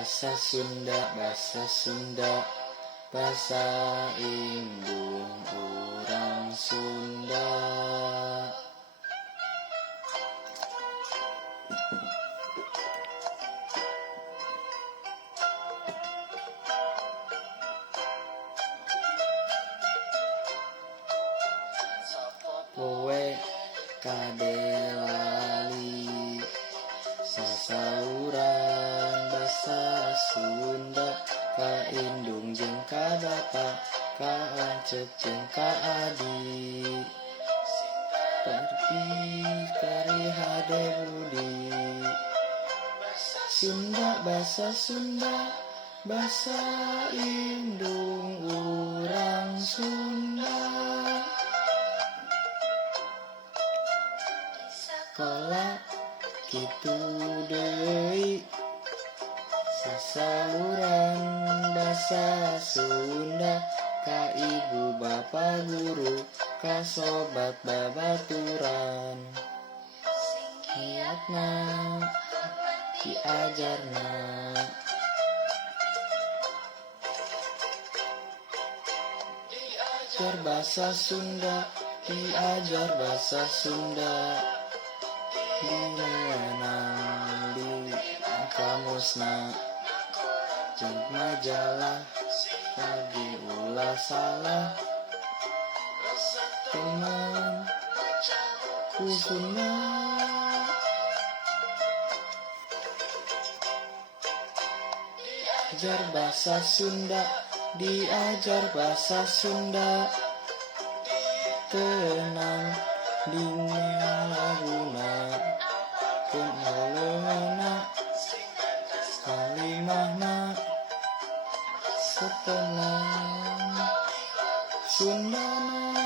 Bahasa Sunda, bahasa indung orang Sunda. Kowe kadelali sasauran basa Sunda, ka indung jeung ka bapa, ka lanceuk jeung ka adi, parti kari hade budi. Sunda, bahasa Sunda, bahasa indung urang Sunda. Sekolah kitu deui sasauran basa Sunda, ka ibu bapa guru, ka sobat babaturan. Niatna diajarna diajar bahasa Sunda, diajar bahasa Sunda. Dimenang di kamusna jeung majalah, tadi ulah salah teman kusuna. Diajar bahasa Sunda, diajar bahasa Sunda. Tenang dina laguna, kenaleuna kalimahna setenang Sundana.